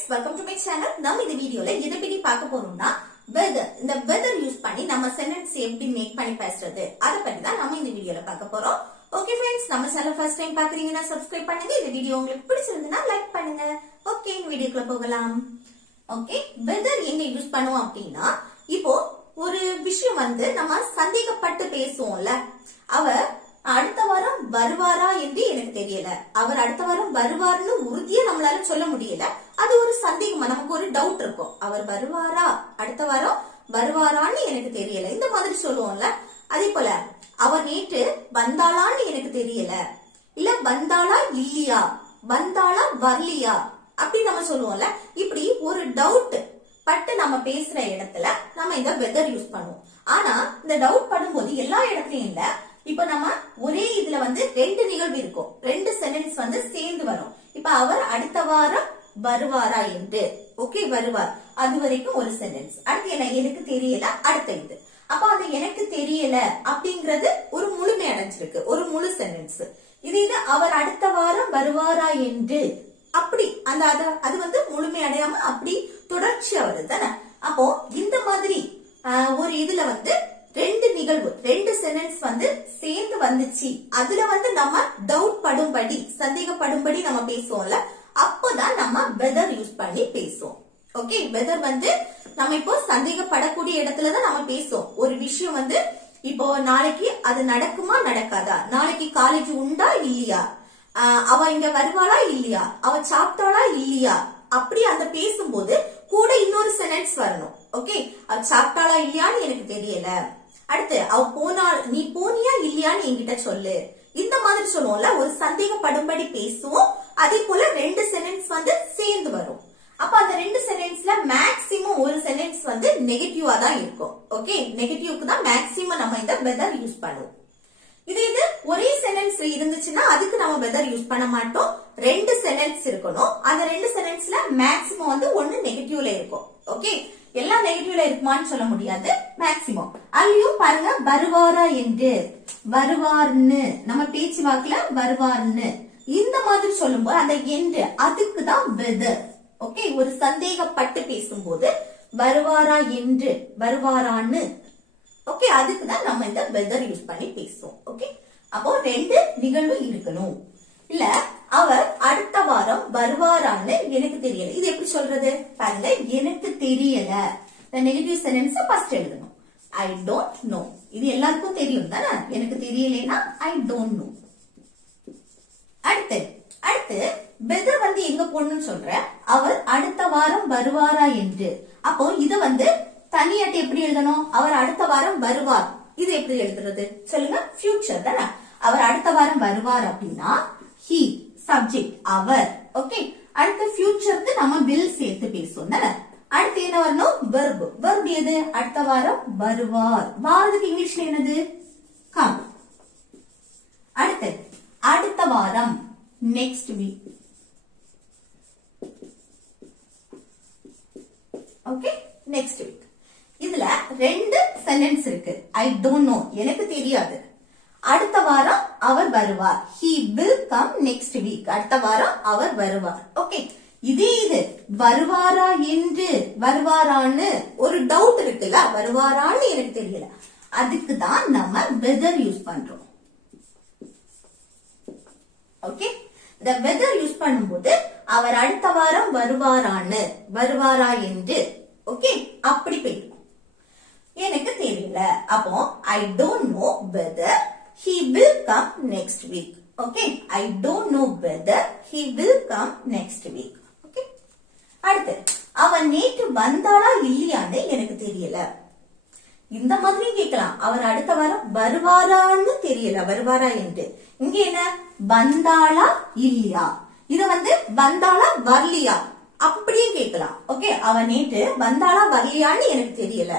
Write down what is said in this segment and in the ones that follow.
friends, welcome to my channel. நம்ம இந்த வீடியோல எதை பத்தி பார்க்க போறோம்னா weather. இந்த weather யூஸ் பண்ணி நம்ம சென்டென்ஸ் எப்படி மேக் பண்ணி பேசுறது அத பத்தி தான் நம்ம இந்த வீடியோல பார்க்க போறோம். ஓகே फ्रेंड्स, நம்ம சேனல் ஃபர்ஸ்ட் டைம் பாக்குறீங்கன்னா சப்ஸ்கிரைப் பண்ணுங்க. இந்த வீடியோ உங்களுக்கு பிடிச்சிருந்தா லைக் பண்ணுங்க. ஓகே, வீடியோக்குள்ள போகலாம். ஓகே, weather எங்க யூஸ் பண்ணுவோம் அப்படினா இப்போ ஒரு விஷயம் வந்து நம்ம சந்தேகப்பட்டு பேசுவோம்ல, அவர் அடுத்த வாரம் வருவாரா என்று எனக்கு தெரியல, அவர் அடுத்த வாரம் வருவார்னு உறுதியா நம்மளால சொல்ல முடியல, அது ஒரு சந்தேகமா, நமக்கு ஒரு டவுட் இருக்கும், அவர் வருவாரா அடுத்த வாரம் வருவாரான்னு எனக்கு தெரியல, இந்த மாதிரி சொல்லுவோம்ல. அதே போல அவர் நேற்று வந்தாளான்னு எனக்கு தெரியல, இல்ல வந்தாளா இல்லையா, வந்தாளா வரலையா அப்படி நம்ம சொல்லுவோம்ல. இப்படி ஒரு டவுட் பட்டு நம்ம பேசுற இடத்துல நம்ம இந்த வெதர் யூஸ் பண்ணுவோம். ஆனா இந்த டவுட் படும்போது எல்லா இடத்துலயும் இல்ல, இப்ப நம்ம ஒரே இதுல வந்து ரெண்டு நிகழ்வு இருக்கும், ரெண்டு சென்டென்ஸ் வந்து சேர்ந்து வரும். இப்ப அவர் அடுத்த வாரம் வருவாரா என்று, ஓகே வருவார், அது வரைக்கும் ஒரு சென்டென்ஸ். அடுத்து என்ன, எனக்கு தெரியல, அடுத்த இது. அப்ப அது எனக்கு தெரியல அப்படிங்கறது ஒரு முழுமை அடைஞ்சிருக்கு, ஒரு முழு சென்டென்ஸ். இது அவர் அடுத்த வாரம் வருவாரா என்று, அப்படி அந்த அது வந்து முழுமை அடையாம அப்படி தொடர்ச்சியா வருது தானே. அப்போ இந்த மாதிரி ஒரு இதுல வந்து ரெண்டு நிகழ்வு, ரெண்டு சென்டென்ஸ் வந்து சேர்ந்து வந்துச்சு, அதுல வந்து நம்ம டவுட் படும்படி, சந்தேகப்படும்படி நம்ம பேசுவோம்ல, அப்போதான் நம்ம வெதர் யூஸ் பண்ணி பேசுவோம். ஓகே, வெதர் வந்து நம்ம இப்போ சந்தேகப்படக்கூடிய இடத்துலதான் நம்ம பேசுவோம். ஒரு விஷயம் வந்து இப்போ நாளைக்கு அது நடக்குமா நடக்காதா, நாளைக்கு காலேஜ் உண்டா இல்லையா, அவ இங்க வருவாளா இல்லையா, அவ சாப்பிட்டாளா இல்லையா, அப்படி அந்த பேசும்போது கூட இன்னொரு சென்டென்ஸ் வரணும். ஓகே, அவ சாப்பிட்டாளா இல்லையான்னு எனக்கு தெரியல, அடுத்து அவ போனால் நீ போனியா இல்லையான்னு என்கிட்ட சொல்லு, இந்த மாதிரி சொல்லுவோம்ல. ஒரு சந்தேகப்படும்படி பேசுவோம், அதே போல ரெண்டு சென்டென்ஸ் வந்து சேர்ந்து வரும். அப்ப அந்த ரெண்டு சென்டென்ஸ்ல மேக்சிமம் ஒரு சென்டென்ஸ் வந்து நெகட்டிவா தான் இருக்கும். ஓகே, நெகட்டிவ்க்கு தான் மேக்சிமம் நம்ம இந்த வெதர் யூஸ் பண்ணுவோம். இது ஒரே சென்டென்ஸ்ல இருந்துச்சுன்னா அதுக்கு நம்ம வெதர் யூஸ் பண்ண மாட்டோம். ரெண்டு சென்டென்ஸ் இருக்கணும், அந்த ரெண்டு சென்டென்ஸ்ல மேக்சிமம் வந்து ஒன்னு நெகட்டிவ்ல இருக்கும். ஓகே, எல்லாம் நெகட்டிவ்ல இருக்குமான்னு சொல்ல முடியாது, மேக்சிமம். அதுலயும் பாருங்க, வருவாரா என்று, வருவார்னு நம்ம பேச்சு வாக்குல வருவார்னு இந்த மாதிரி சொல்லும்போது அந்த என்று, அதுக்கு தான் வெதர். ஓகே, ஒரு சந்தேகப்பட்டு பேசும்போது வருவாரா என்று, வருவாரான்னு, ஓகே, அதுக்கு தான் நம்ம இந்த வெதர் யூஸ் பண்ணி பேசுவோம். ஓகே, அப்போ ரெண்டு நிகழ்வு இருக்கணும். இல்ல அவர் அடுத்த வாரம் வருவாரான்னு எனக்கு தெரியல, இது எப்படி சொல்றது பாருங்க, எனக்கு தெரியல, நெகட்டிவ் சென்டென்ஸ் ஃபர்ஸ்ட் எழுதணும். ஐ டோன்ட் நோ, இது எல்லாருக்கும் தெரியும் தானே, எனக்கு தெரியலனா ஐ டோன்ட் நோ. அடுத்து வெதர் வந்து எங்க போடணும்னு சொல்ற, அவர் அடுத்த வாரம் வருவாரா என்று. அப்போ இத வந்து தனியாட்டு எப்படி எழுதணும், அவர் அடுத்த வாரம் வருவார், இது எப்படி எழுதுறது சொல்லுங்க, ஃபியூச்சர் தானே. அவர் அடுத்த வாரம் வருவார் அப்படின்னா he, சப்ஜெக்ட் அவர். ஓகே, அடுத்து ஃபியூச்சருக்கு நம்ம will சேர்த்து பேசுவோம் தானே. அடுத்து என்ன வரணும், verb. verb எது, அடுத்த வாரம் வருவார், வாரத்துக்கு இங்கிலீஷ்ல என்னது, come. அடுத்த வாரம் next week. Okay, next week. இதுல ரெண்டு சென்டென்ஸ் இருக்கு. ஐ டோன்ட் நோ, எனக்கு தெரியாது, அடுத்த வாரம் அவர் வருவார், he will come next week, அடுத்த வாரம் அவர் வருவார். ஓகே, இது வருவாரா என்று, வருவாரான்னு ஒரு டவுட் இருக்குல்ல, வருவாரான்னு எனக்கு தெரியல, அதுக்கு தான் நம்ம வெதர் யூஸ் பண்றோம். ஓகே, இந்த வெதர் யூஸ் பண்ணும்போது அவர் அடுத்த வாரம் வருவாரான்னு, வருவாரா என்று, ஓகே, அப்படி போயிடும். எனக்கு தெரியல, அப்போ I don't know whether he will come next week. Okay, I don't know whether he will come next week. Okay, அடுத்து அவன் நேற்று வந்தாளா இல்லையான்னு எனக்கு தெரியல, இந்த மாதிரி கேட்கலாம். அவர் அடுத்த வாரம் வருவாரான்னு தெரியல, வருவாரா என்று. இங்க என்ன, வந்தாளா இல்லையா, இத வந்து வந்தாளா வரலையா அப்படியே கேட்கலாம். ஓகே, அவன் நேற்று வந்தாளா வரலையான்னு எனக்கு தெரியல,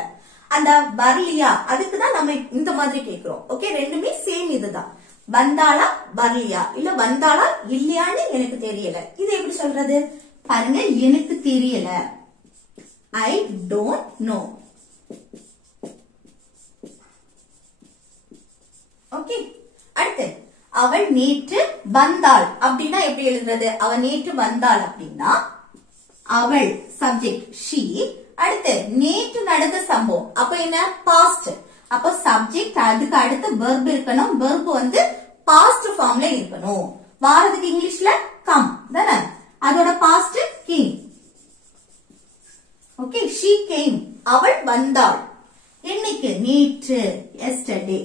அந்த வரலையா அதுக்குதான் நம்ம இந்த மாதிரி கேக்குறோம். ஓகே, ரெண்டுமே சேம் இதுதான், வந்தாளா வரலையா, இல்ல வந்தாளா இல்லையான்னு எனக்கு தெரியல. இது எப்படி சொல்றது பாருங்க, எனக்கு தெரியல, ஐ டோன்ட் நோ. ஓகே, அடுத்து அவள் நேற்று வந்தாள் அப்படின்னா எப்படி எழுதுறது, அவள் நேற்று வந்தாள் அப்படின்னா அவள் சப்ஜெக்ட் she. அடுத்து நேற்று நடந்த சம்பவம் அப்ப என்ன past. அப்ப சப்ஜெக்ட் அதுக்கு அடுத்து verb இருக்கணும். verb வந்து past ஃபார்ம்ல இருக்கணும். வாரதுக்கு இங்கிலீஷ்ல come தானே, அதோட past came. Okay, she came அவள் வந்தாள். என்னைக்கு நேற்று yesterday.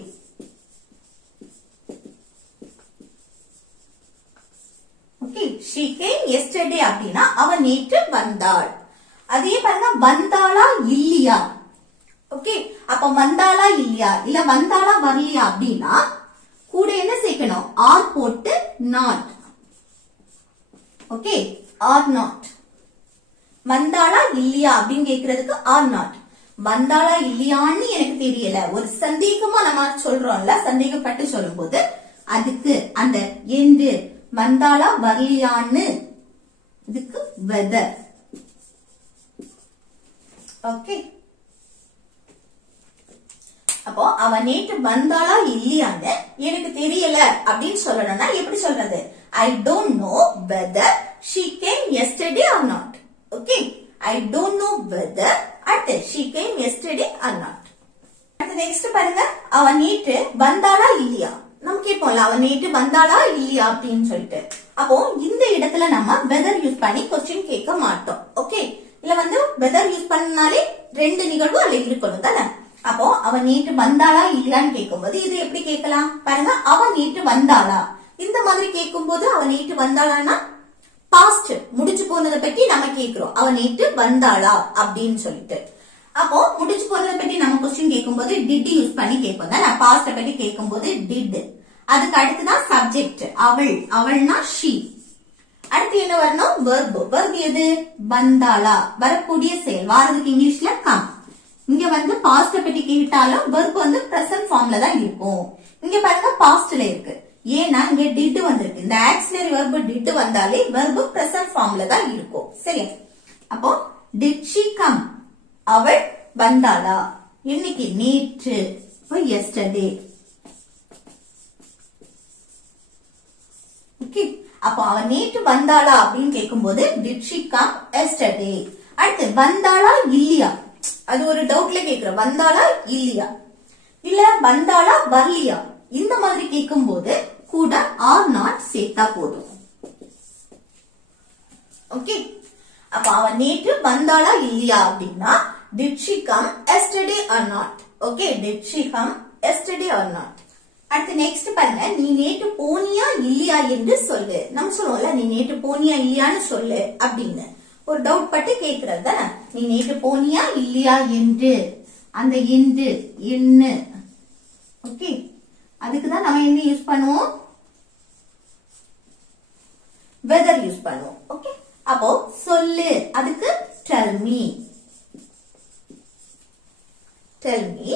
Okay, she came yesterday அப்படின்னா அவ நேற்று வந்தாள். அதே பாருங்க வந்தாளா இல்லையா. ஓகே, அப்ப வந்தாளா இல்லையா இல்ல வந்தாளா வரலையா அப்படின்னா கூட என்ன சேர்க்கணும், ஆர் போட்டு நாட். Okay, R not. வந்தாளா இல்லையா அப்படின்னு கேக்குறதுக்கு ஆர் நாட். வந்தாளா இல்லையான்னு எனக்கு தெரியல, ஒரு சந்தேகமா நம்ம சொல்றோம்ல, சந்தேகப்பட்டு சொல்லும் போது அதுக்கு அந்த என்று வந்தாளா வரலையான்னு இதுக்கு வெதர். ஓகே, அப்போ அவ நேற்று வந்தாளா இல்லையான்னு எனக்கு தெரியல அப்படின்னு சொல்லணும்னா எப்படி சொல்றது, I don't know whether she came yesterday or not. Okay, I don't know whether அடுத்து she came yesterday or not. அடுத்து நெக்ஸ்ட் பாருங்க, அவ நேற்று வந்தாளா இல்லையா. நம்ம கேட்போம்ல அவ நேற்று வந்தாளா இல்லையா அப்படின்னு சொல்லிட்டு. அப்போ இந்த இடத்துல நம்ம வெதர் யூஸ் பண்ணி கொஸ்டின் கேட்க மாட்டோம். ஓகே, இல்ல வந்து வெதர் யூஸ் பண்ணாலே ரெண்டு நிகழ்வு அதுல இருக்கணும் தானே. அப்போ அவ நேற்று வந்தாளா இல்லையான்னு கேட்கும்போது இது எப்படி கேட்கலாம் பாருங்க, அவ நேற்று வந்தாளா. இந்த மாதிரி கேட்கும் போது அவ நேற்று வந்தாளான்னா பாஸ்ட் முடிச்சு போனதை பத்தி நம்ம கேக்குறோம், அவ நேற்று வந்தாளா அப்படின்னு சொல்லிட்டு. அப்போ முடிச்சு போனதை பத்தி நம்ம கொஸ்டின் கேட்கும் போது டிட் யூஸ் பண்ணி கேட்போம் தானே. பாஸ்ட பத்தி கேட்கும் போது டிட். அதுக்கு அடுத்துதான் சப்ஜெக்ட் அவள், அவள்னா she. அடுத்து என்ன வரணும், verb. verb எது, வந்தாளா வரக்கூடிய செயல், வாரதுக்கு இங்கிலீஷ்ல come. இங்க வந்து பாஸ்ட பத்தி கேட்டாலும் verb வந்து பிரசன்ட் ஃபார்ம்ல தான் இருக்கும். இங்க பாருங்க பாஸ்ட்ல இருக்கு, ஏன்னா இங்க டிட் வந்திருக்கு. இந்த ஆக்சிலரி verb டிட் வந்தாலே verb பிரசன்ட் ஃபார்ம்ல தான் இருக்கும். சரி, அப்போ did she come அவள் வந்தாளா, இன்னைக்கு நேற்று yesterday. ஓகே, அப்போ அவ நேற்று வந்தாளா அப்படின்னு கேட்கும்போது did she come yesterday. அடுத்து வந்தாளா இல்லையா, அது ஒரு டவுட்ல கேக்குற, வந்தாளா இல்லையா இல்ல வந்தாளா வரலையா. இந்த மாதிரி கேட்கும் போது கூட ஆர் நாட் சேர்த்தா போதும். ஓகே, அப்ப அவ நேற்று வந்தாளா இல்லையா அப்படின்னா did she come yesterday or not. Okay, did she come yesterday or not. அடுத்து நெக்ஸ்ட் பாருங்க, நீ நேற்று போனியா இல்லையா என்று சொல்லு. நம்ம சொல்லுவோம்ல நீ நேற்று போனியா இல்லையான்னு சொல்லு அப்படின்னு, ஒரு டவுட் பட்டு கேக்குறது தானே. நீ நேற்று போனியா இல்லையா என்று, அந்த என்று என்ன. ஓகே, அதுக்குதான் நம்ம என்ன யூஸ் பண்ணுவோம், வெதர் யூஸ் பண்ணுவோம். ஓகே, அப்போ சொல்லு அதுக்கு tell me. tell me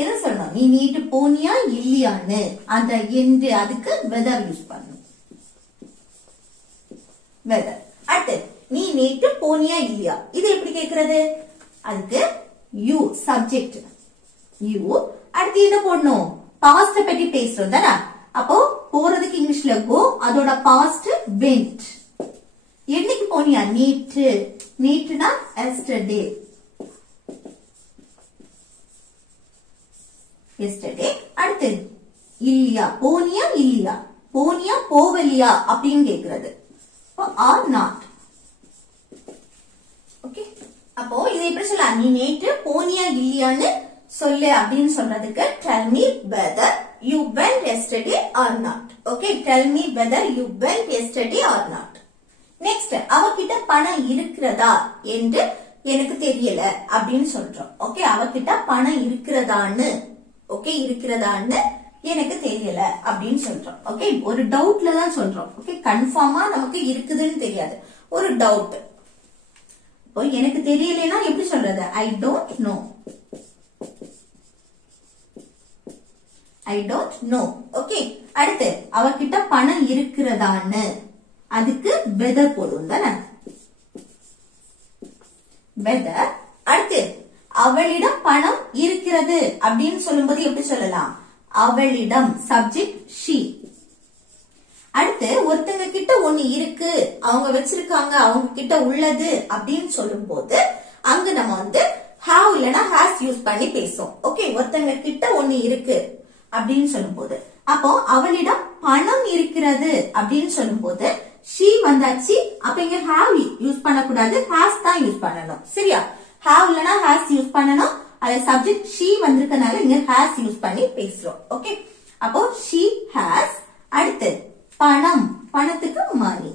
என்ன சொல்லணும், நீ நேற்று போனியா இல்லையான்னு, அந்த என்று அதுக்கு வெதர் யூஸ் பண்ணும், வெதர். அடுத்து நீ நேற்று போனியா இல்லையா, இது எப்படி கேக்குறது, அதுக்கு யூ சப்ஜெக்ட் யூ. அடுத்து என்ன போடணும், பாஸ்ட் பத்தி பேசுறோம் தானே. அப்போ போறதுக்கு இங்கிலீஷ்ல go, அதோட பாஸ்ட் went. என்னைக்கு போனியா, நேற்று, நேற்றுனா yesterday. yesterday. அடுத்து இல்லையா, போனியா இல்லையா, போனியா போவலியா அப்படின்னு கேக்குறது ஆர் நாட். ஓகே, அப்போ இதை எப்படி சொல்லலாம், நீ நேற்று போனியா இல்லையான்னு சொல்லு அப்படின்னு சொல்றதுக்கு tell me whether you went yesterday or not. Okay, tell me whether you went yesterday or not. Next, அவகிட்ட பணம் இருக்கிறதா என்று எனக்கு தெரியல அப்படின்னு சொல்றோம். ஓகே, அவகிட்ட பணம் இருக்கிறதான்னு, ஓகே இருக்கிறதான்னு எனக்கு தெரியல அப்படின்னு சொல்றோம். ஓகே, ஒரு டவுட்ல தான் சொல்றோம். ஓகே, கன்ஃபார்மா நமக்கு இருக்குதுன்னு தெரியாது, ஒரு டவுட். இப்போ எனக்கு தெரியலனா எப்படி சொல்றது, I don't know. I don't know. Okay, அடுத்து அவகிட்ட பணம் இருக்கிறதான்னு, அதுக்கு weather போடும் தானே, weather. அடுத்து அவளிடம் பணம் இருக்கிறது அப்படின்னு சொல்லும்போது எப்படி சொல்லலாம், அவளிடம் சப்ஜெக்ட் she. அடுத்து ஒருத்தங்க கிட்ட ஒண்ணு இருக்கு, அவங்க வச்சிருக்காங்க, அவங்க கிட்ட உள்ளது அப்படின்னு சொல்லும் போது அங்க நம்ம வந்து have இல்லனா has யூஸ் பண்ணி பேசுவோம். ஓகே, ஒருத்தங்க கிட்ட ஒண்ணு இருக்கு அப்படின்னு சொல்லும் போது, அப்போ அவளிடம் பணம் இருக்கிறது அப்படின்னு சொல்லும் போது she வந்தாச்சு. அப்ப இங்க have யூஸ் பண்ணக்கூடாது, has தான் யூஸ் பண்ணணும். சரியா? have இல்லனா has யூஸ் பண்ணணும். அது சப்ஜெக்ட் she வந்திருக்கனால இங்க has யூஸ் பண்ணி பேசுறோம். ஓகே, அப்போ she has. அடுத்து பணம், பணத்துக்கு money.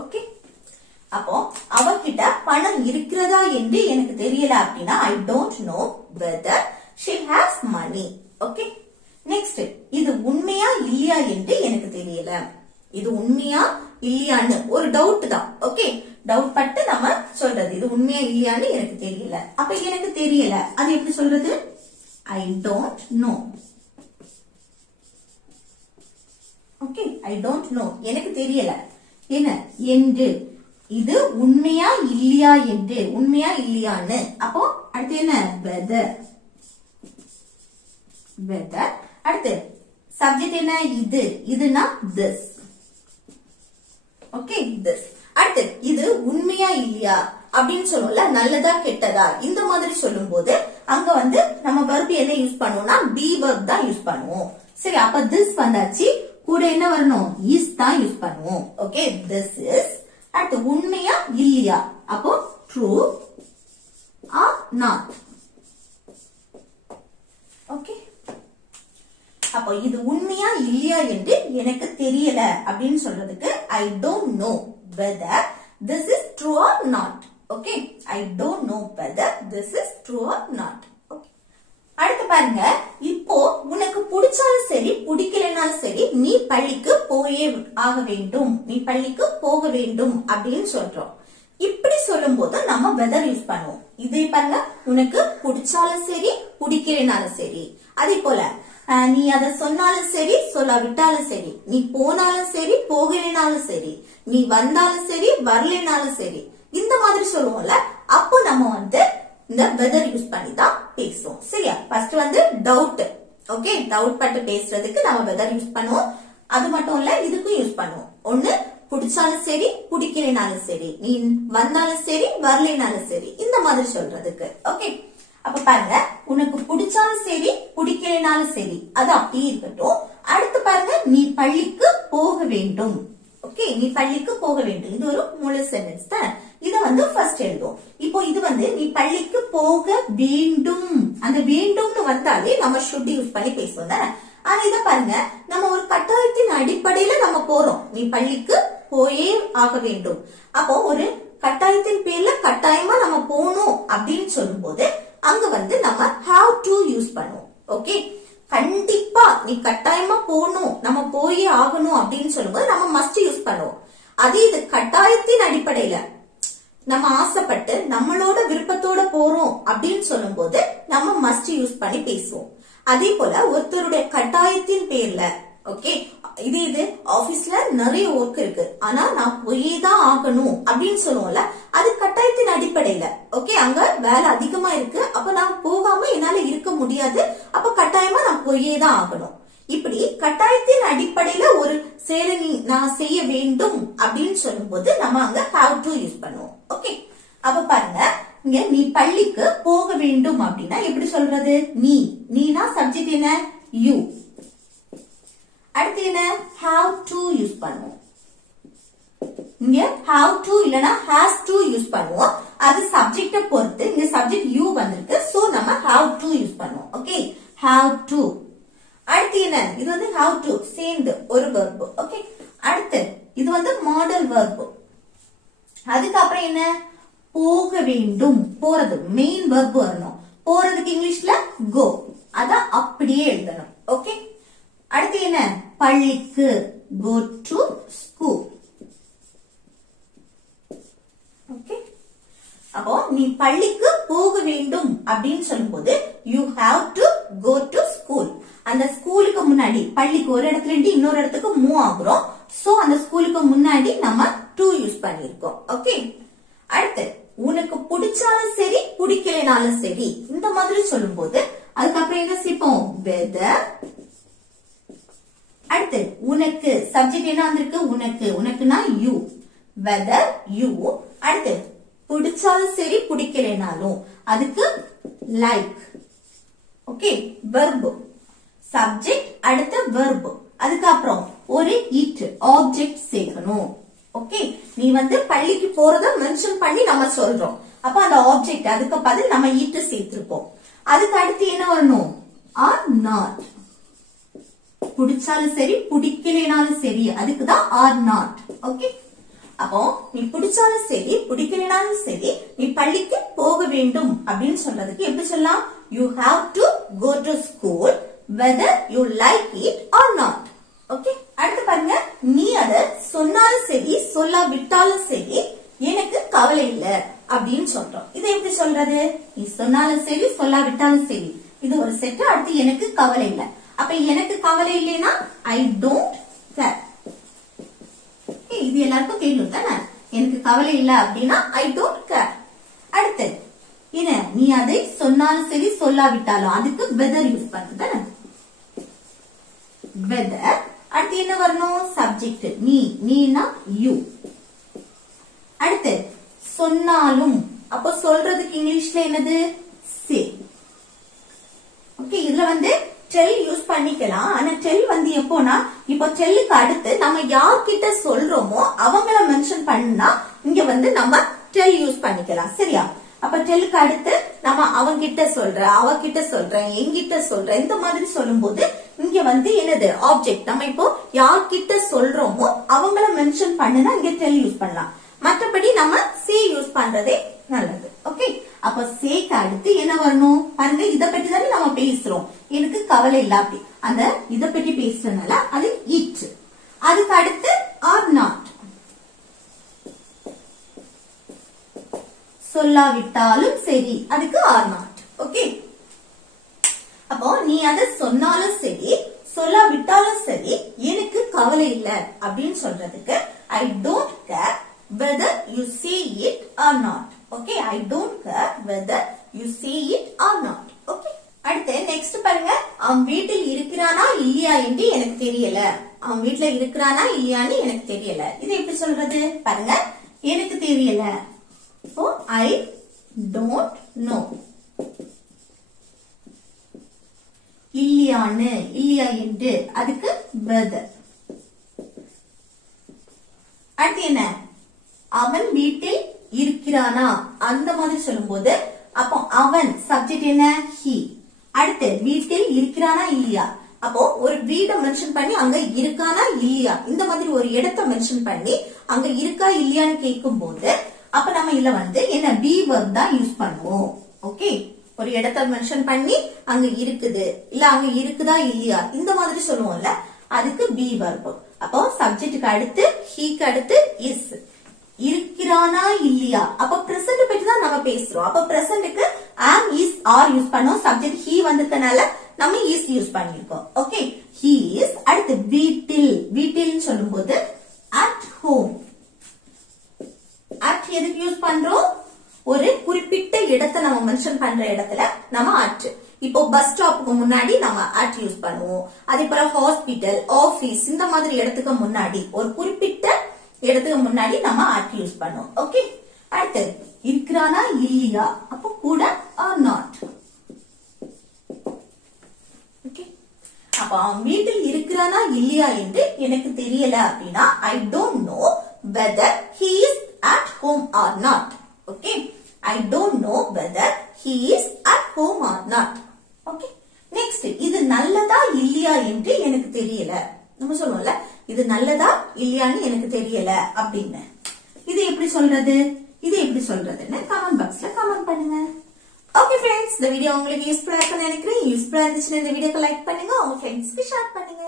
ஓகே, அப்போ அவகிட்ட பணம் இருக்கிறதா என்று எனக்கு தெரியல அப்படின்னா I don't know whether she has money. Okay, next இது உண்மையா இல்லையா என்று எனக்கு தெரியல. இது உண்மையா இல்லையான்னு ஒரு டவுட் தான். ஓகே, டவுட் பட்டு நம்ம சொல்றது இது உண்மையா இல்லையான்னு எனக்கு தெரியல. அப்ப எனக்கு தெரியல அது எப்படி சொல்றது? I don't know. Okay, I don't know எனக்கு தெரியல என்ன என்று. இது உண்மையா இல்லையா என்று, உண்மையா இல்லையான்னு. அப்போ அடுத்து என்ன? whether. whether. அடுத்து சப்ஜெக்ட் என்ன? இது, இதுனா this. Okay, this. அடுத்து இது உண்மையா இல்லையா அப்படின்னு சொல்லுவோம்ல, நல்லதா கெட்டதா இந்த மாதிரி சொல்லும் போது அங்க வந்து நம்ம verb என்ன யூஸ் பண்ணுவோம்னா be verb தான் யூஸ் பண்ணுவோம். சரி, அப்ப this வந்தாச்சு, கூட என்ன வரணும்? is தான் யூஸ் பண்ணுவோம். Okay, this is. அடுத்து உண்மையா இல்லையா, அப்போ true or not. ஓகே, அப்போ இது உண்மையா இல்லையா என்று எனக்கு தெரியல அப்படின்னு சொல்றதுக்கு I don't know whether this is true or not. Okay, I don't know whether this is true or not. Okay, அடுத்து பாருங்க, இப்போ உனக்கு பிடிச்சாலும் சரி பிடிக்கலனாலும் சரி நீ பள்ளிக்கு போயே ஆக வேண்டும், நீ பள்ளிக்கு போக வேண்டும் அப்படின்னு சொல்றோம். இப்படி சொல்லும் போது நம்ம whether யூஸ் பண்ணுவோம். இதே பாருங்க, உனக்கு பிடிச்சாலும் சரி பிடிக்கலனாலும் சரி. அதே போல நீ அத சொன்னாலும் சரி சொல்லாவிட்டாலும் சரி, நீ போனாலும் சரி போகலைனாலும் சரி, நீ வந்தாலும் சரி வரலைனாலும் சரி, இந்த மாதிரி சொல்லுவோம்ல. அப்போ நம்ம வந்து இந்த whether யூஸ் பண்ணி தான் பேசுவோம். சரியா? ஃபர்ஸ்ட் வந்து டவுட். ஓகே, டவுட் பட்டு பேசுறதுக்கு நம்ம whether யூஸ் பண்ணுவோம். அது மட்டும் இல்ல, இதுக்கும் யூஸ் பண்ணுவோம். ஒண்ணு பிடிச்சாலும் சரி பிடிக்கலைனாலும் சரி, நீ வந்தாலும் சரி வரலைனாலும் சரி, இந்த மாதிரி சொல்றதுக்கு. ஓகே, அப்ப பாருங்க, உனக்கு பிடிச்சாலும் சரி பிடிக்கலைனாலும் சரி, அது அப்படியே இருக்கட்டும். அடுத்து பாருங்க, நீ பள்ளிக்கு போக வேண்டும். ஓகே, நீ பள்ளிக்கு போக வேண்டும், இது ஒரு முழு சென்டென்ஸ் தான். இத வந்து ஃபர்ஸ்ட் எழுதுவோம். இப்போ இது வந்து நீ பள்ளிக்கு போக வேண்டும், அந்த வேண்டும்னு வந்தாலே நம்ம should யூஸ் பண்ணி பேசுவோம் தானே. ஆனா இத பாருங்க, நம்ம ஒரு கட்டாயத்தின் அடிப்படையில நம்ம போறோம், நீ பள்ளிக்கு போயே ஆக வேண்டும். அப்போ ஒரு கட்டாயத்தின் பேர்ல கட்டாயமா நம்ம போகணும் அப்படின்னு சொல்லும் போது அங்க வந்து நம்ம have to யூஸ் பண்ணுவோம். ஓகே, கண்டிப்பா நீ கட்டாயமா போகணும், நம்ம போயே ஆகணும் அப்படின்னு சொல்லும்போது நம்ம must யூஸ் பண்ணுவோம். அதே இது கட்டாயத்தின் அடிப்படையில நம்ம ஆசைப்பட்டு நம்மளோட விருப்பத்தோட போறோம் அப்படின்னு சொல்லும் போது நம்ம must யூஸ் பண்ணி பேசுவோம். அதே போல ஒருத்தருடைய கட்டாயத்தின் பேர்ல, ஓகே, இது ஆபீஸ்ல நிறைய ஒர்க் இருக்கு, ஆனா நான் போயே தான் ஆகணும் அப்படின்னு சொல்லுவோம்ல, அது கட்டாயத்தின் அடிப்படையில. ஓகே, அங்க வேலை அதிகமா இருக்கு, அப்ப நான் போகாம என்னால இருக்க முடியாது, அப்ப கட்டாயமா நான் போயே தான் ஆகணும். இப்படி கட்டாயத்தின் அடிப்படையில ஒரு செயலை நான் செய்ய வேண்டும் அப்படின்னு சொல்லும் போது நம்ம அங்க have to யூஸ் பண்ணுவோம். ஓகே, அப்ப பாருங்க, இங்க நீ பள்ளிக்கு போக வேண்டும் அப்படின்னா எப்படி சொல்றது? நீனா சப்ஜெக்ட் என்ன? you. அடுத்து என்ன? have to யூஸ் பண்ணுவோம். இங்க have to இல்லனா has to யூஸ் பண்ணுவோம். அது சப்ஜெக்ட பொறுத்து. இங்க சப்ஜெக்ட் you வந்திருக்கு, சோ நம்ம have to யூஸ் பண்ணுவோம். Okay, have to. அடுத்து என்ன? இது வந்து have to சேர்ந்து ஒரு verb. ஓகே, அடுத்து இது வந்து மாடல் verb. அதுக்கு அப்புறம் என்ன? போக வேண்டும், போறது மெயின் verb வரணும். போறதுக்கு இங்கிலீஷ்ல go, அத அப்படியே எழுதணும். ஓகே, அடுத்து என்ன? பள்ளிக்கு go to school. ஓகே, அப்போ நீ பள்ளிக்கு போக வேண்டும் அப்படின்னு சொல்லும்போது you have to go to school. அந்த ஸ்கூலுக்கு முன்னாடி, பள்ளிக்கு ஒரு இடத்துல இருந்து இன்னொரு இடத்துக்கு மூவ் ஆகுறோம், சோ அந்த ஸ்கூலுக்கு முன்னாடி நம்ம to யூஸ் பண்ணிருக்கோம். ஓகே, அடுத்து உனக்கு பிடிச்சாலும் சரி பிடிக்கலைனாலும் சரி, இந்த மாதிரி சொல்லும் போது அதுக்கப்புறம் என்ன செய்வோம்? whether அடுத்து உனக்கு சப்ஜெக்ட் என்ன வந்திருக்கு உனக்கு உனக்குனா யூ வெதர் யூ அடுத்து பிடிச்சாலும் சரி பிடிக்கலனாலும் அதுக்கு லைக் ஓகே வெர்ப் சப்ஜெக்ட் அடுத்து வெர்ப் அதுக்கப்புறம் ஒரு இட் ஆப்ஜெக்ட் சேர்க்கணும் ஓகே நீ பள்ளிக்கு போறத மென்ஷன் பண்ணி நம்ம சொல்றோம் அப்ப அந்த ஆப்ஜெக்ட் அதுக்கு பதில் நம்ம இட் சேர்த்திருப்போம் அதுக்கு அடுத்து என்ன வரணும் ஆர் நாட் பிடிச்சாலும் சரி பிடிக்கலனாலும் சரி அதுக்குதான் ஆர் நாட் ஓகே அப்போ நீ பிடிச்சாலும் சரி பிடிக்கலனாலும் சரி நீ பள்ளிக்கு போக வேண்டும் அப்படின்னு சொல்றதுக்கு எப்படி சொல்லலாம் you have to go to school whether you like it or not okay அடுத்து பாருங்க நீ அத சொன்னாலும் சரி சொல்லாவிட்டாலும் சரி எனக்கு கவலை இல்ல அப்படின்னு சொல்றோம் இதை எப்படி சொல்றது நீ சொன்னாலும் சரி சொல்லாவிட்டாலும் சரி இது ஒரு செட் அடுத்து எனக்கு கவலை இல்ல அப்ப எனக்கு கவலை இல்லைன்னா ஐ டோன்ட் கேர் இது எல்லாருக்கும் தெரியும் தானே எனக்கு கவலை இல்ல அப்படின்னா ஐ டோன்ட் கேர் அடுத்து என்ன நீ அதை சொன்னாலும் சரி சொல்லாவிட்டாலும் அதுக்கு வெதர் யூஸ் பண்ணு தானே வெதர் அடுத்து என்ன வரணும் சப்ஜெக்ட் நீனா யூ அடுத்து சொன்னாலும் அப்போ சொல்றதுக்கு இங்கிலீஷ்ல என்னது சே ஓகே இதுல டெல் யூஸ் பண்ணிக்கலாம் ஆனா டெல் எப்போனா இப்போ டெல்லுக்கு அடுத்து நம்ம யார்கிட்ட சொல்றோமோ அவங்கள மென்ஷன் பண்ணா இங்க நம்ம டெல் யூஸ் பண்ணிக்கலாம் சரியா அப்ப டெல்லுக்கு அடுத்து நம்ம அவங்கிட்ட சொல்றேன் அவகிட்ட சொல்றேன் எங்கிட்ட சொல்றேன் இந்த மாதிரி சொல்லும் போது இங்க என்னது ஆப்ஜெக்ட் நம்ம இப்போ யார்கிட்ட சொல்றோமோ அவங்கள மென்ஷன் பண்ணுனா இங்க டெல் யூஸ் பண்ணலாம் மற்றபடி நம்ம சே யூஸ் பண்றதே நல்லது ஓகே அப்ப சேக்கு அடுத்து என்ன வரணும் பாருங்க இத பத்தி தானே நம்ம பேசுறோம் எனக்கு கவலை இல்ல அப்படி அந்த இத பத்தி பேசுறதுனால அது இட் அதுக்கு அடுத்து ஆர் நாட் சொல்லாவிட்டாலும் சரி அதுக்கு ஆர் நாட் ஓகே அப்போ நீ அத சொன்னாலும் சரி சொல்லாவிட்டாலும் சரி எனக்கு கவலை இல்ல அப்படின்னு சொல்றதுக்கு I don't care whether you say it or not okay I don't care whether you say it or not okay அடுத்து நெக்ஸ்ட் பாருங்க அவன் வீட்டில் இருக்கிறானா இல்லையா என்று எனக்கு தெரியல அவன் வீட்ல இருக்கிறானா இல்லையான்னு எனக்கு தெரியல இது எப்படி சொல்றது பாருங்க எனக்கு தெரியல so I don't know இல்லையான்னு இல்லையா என்று அதுக்கு whether அடுத்து என்ன அவன் வீட்டில் இருக்கிறானா அந்த மாதிரி சொல்லும்போது அப்போ அவன் சப்ஜெக்ட் என்ன he அடுத்து வீட்டில் இருக்கிறானா இல்லையா அப்போ ஒரு வீட மென்ஷன் பண்ணி அங்க இருக்கானா இல்லையா இந்த மாதிரி ஒரு இடத்தை மென்ஷன் பண்ணி அங்க இருக்கா இல்லையான்னு கேட்கும் போது அப்ப நம்ம இதுல என்ன பி வெர்ப் தான் யூஸ் பண்ணுவோம் ஓகே ஒரு இடத்தை மென்ஷன் பண்ணி அங்க இருக்குது இல்ல அங்க இருக்குதா இல்லையா இந்த மாதிரி சொல்லுவோம்ல அதுக்கு பி வெர்ப் அப்போ சப்ஜெக்டுக்கு அடுத்து ஹீக்கு அடுத்து இஸ் இருக்கிறானா இல்லையா அப்ப பிரசன்ட் பத்தி தான் நம்ம பேசுறோம் அப்ப பிரசன்ட்க்கு am is are யூஸ் பண்ணோம் சப்ஜெக்ட் he வந்ததனால நம்ம is யூஸ் பண்ணிருக்கோம் ஓகே he is அடுத்து வீட்டில் சொல்லும்போது at home at எதுக்கு யூஸ் பண்றோம் ஒரு குறிப்பிட்ட இடத்தை நம்ம மென்ஷன் பண்ற இடத்துல நம்ம at இப்போ பஸ் ஸ்டாப்புக்கு முன்னாடி நம்ம at யூஸ் பண்ணுவோம் அதே போல ஹாஸ்பிடல் ஆபீஸ் இந்த மாதிரி இடத்துக்கு முன்னாடி ஒரு குறிப்பிட்ட இடத்துக்கு முன்னாடி நம்ம at யூஸ் பண்ணுவோம் ஓகே அடுத்து இருக்கிறானா இல்லையா அப்ப கூட ஆர் நாட் ஓகே அப்ப அவன் வீட்டில் இருக்கிறானா இல்லையா என்று எனக்கு தெரியல அப்படின்னா I don't know whether he is at home or not okay I don't know whether he is at home or not okay next இது நல்லதா இல்லையா என்று எனக்கு தெரியல நம்ம சொல்லுவோம்ல இது நல்லதா இல்லையான்னு எனக்கு தெரியல அப்படின்னு இது எப்படி சொல்றதுன்னு கமெண்ட் பாக்ஸ்ல கமெண்ட் பண்ணுங்க ஓகே फ्रेंड्स இந்த வீடியோ உங்களுக்கு யூஸ்ஃபுல்லா இருக்கும்னு நினைக்கிறேன் யூஸ்ஃபுல்லா இருந்துச்சுன்னா இந்த வீடியோக்கு லைக் பண்ணுங்க உங்க ஃப்ரெண்ட்ஸ்க்கு ஷேர் பண்ணுங்க